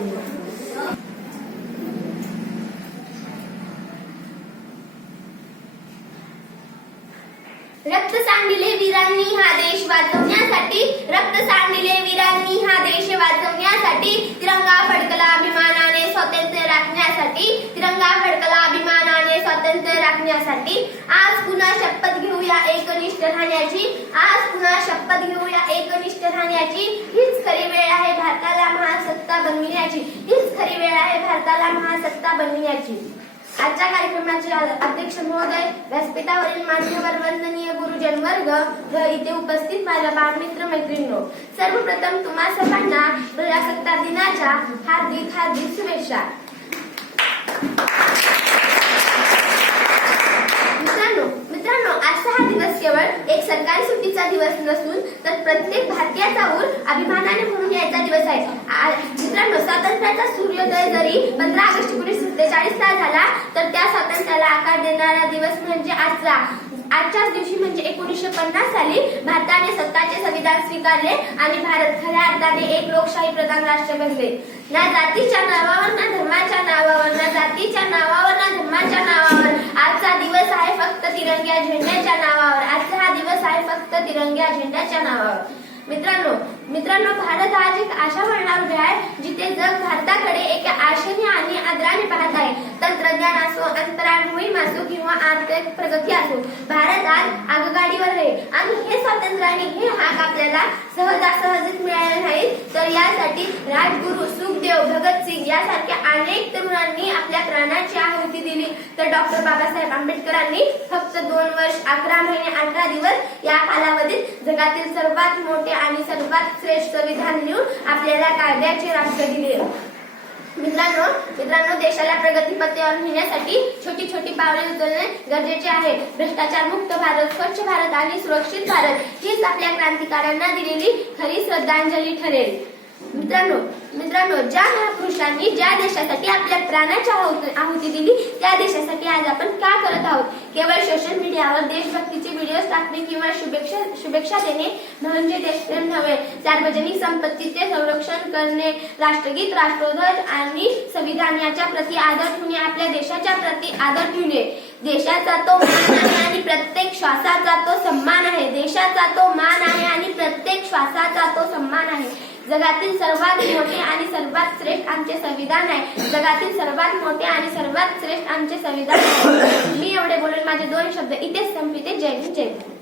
रक्त सांडिले वीरांनी हा देश वाचवण्यासाठी, रक्त सांडिले वीरांनी हा देश वाचवण्यासाठी, तिरंगा फडकला अभिमानाने स्वातंत्र्य राखण्यासाठी, तिरंगा फडकला अभिमानाने स्वातंत्र्य राखण्यासाठी. आज पुन्हा शपथ घेऊया एकनिष्ठ राहण्याची, आज पुन्हा शपथ घेऊया एकनिष्ठ राहण्याची. हीच खरी वेळ आहे भारताला महासत्ता बनविण्याची, हीच खरी वेळ आहे भारताला महासत्ता बनविण्याची. आजच्या कार्यक्रमाचे अध्यक्ष महोदय, व्यासपीठावरील मान्यवर वंदनीय गुरुजन वर्ग व इथे उपस्थित माझ्या बालमित्र मैत्रिणींनो, सर्वप्रथम तुम्हा सर्वांना प्रजासत्ताक दिनाच्या हार्दिक हार्दिक शुभेच्छा. मित्रांनो, आजचा हा दिवस केवळ एक सरकारी सुट्टीचा दिवस नसून तर प्रत्येक भारतीयाचा ऊर अभिमानाने भरून यायचा दिवस आहे. मित्रांनो, स्वातंत्र्याचा सूर्योदय जरी 15 ऑगस्ट 1947 ला झाला तर त्या स्वातंत्र्याला आकार देणारा दिवस म्हणजे आजच्याच दिवशी म्हणजे 1950 साली भारताने स्वतःचे संविधान स्वीकारले आणि भारत खऱ्या अर्थाने एक लोकशाही प्रधान राष्ट्र बनले. ना जातीच्या नावावर, ना धर्माच्या नावावर, ना जातीच्या नावावर, ना धर्माच्या नावावर आजचा दिवस आहे फक्त तिरंग्या झेंड्याच्या नावावर. आजचा हा दिवस आहे फक्त तिरंग्या झेंड्याच्या नावावर. मित्रांनो, भारत आज एक आशा वळणावर उभे आहे, जिथे जग भारताकडे एका आशेने आणि आदराने पाहत आहे. तंत्रज्ञान असो, अंतराळ मोहीम असो किंवा आर्थिक प्रगती असो, भारत आज आगगाडीवर आहे. आणि हे स्वातंत्र्य आणि हे हक आपल्याला सहजासहजीच मिळाले नाही, तर यासाठी राजगुरू, सुखदेव, भगतसिंग यासारख्या अनेक तरुणांनी आपल्या प्राणाची आहुती दिली. तर डॉक्टर बाबासाहेब आंबेडकरांनी फक्त 2 वर्ष 11 महिने 18 दिवस या कालावधीत जगातील सर्वात मोठे आणि सर्वात श्रेष्ठ संविधान लिहून आपल्याला कायद्याचे राष्ट्र दिले. मित्रांनो, देशाला प्रगतीपथावर नेण्यासाठी छोटी छोटी पावले उचलणे गरजेचे आहे. भ्रष्टाचार मुक्त भारत, स्वच्छ भारत आणि सुरक्षित भारत हीच आपल्या क्रांतिकारांना दिलेली खरी श्रद्धांजली ठरेल. मित्रांनो, ज्या महापुरुषांनी ज्या देशासाठी आपल्या प्राणाची आहुती दिली त्या देशासाठी आज आपण काय करत आहोत? केवळ सोशल मीडियावर देशभक्तीचे व्हिडिओ टाकणे किंवा शुभेच्छा देणे म्हणजे देशप्रेम नव्हे. सार्वजनिक संपत्तीचे संरक्षण करणे, राष्ट्रगीत, राष्ट्रध्वज आणि संविधान याच्या प्रति आदर ठेवणे, आपल्या देशाच्या प्रति आदर ठेवणे. देशाचा तो मान आहे आणि प्रत्येक श्वासाचा तो सन्मान आहे. देशाचा तो मान आहे आणि प्रत्येक श्वासाचा तो सन्मान आहे. जगातील सर्वात मोठे आणि सर्वात श्रेष्ठ आमचे संविधान आहे. जगातील सर्वात मोठे आणि सर्वात श्रेष्ठ आमचे संविधान आहे. मी एवढे बोलून माझे 2 शब्द इथेच संपविते. जय हिंद, जय भारत.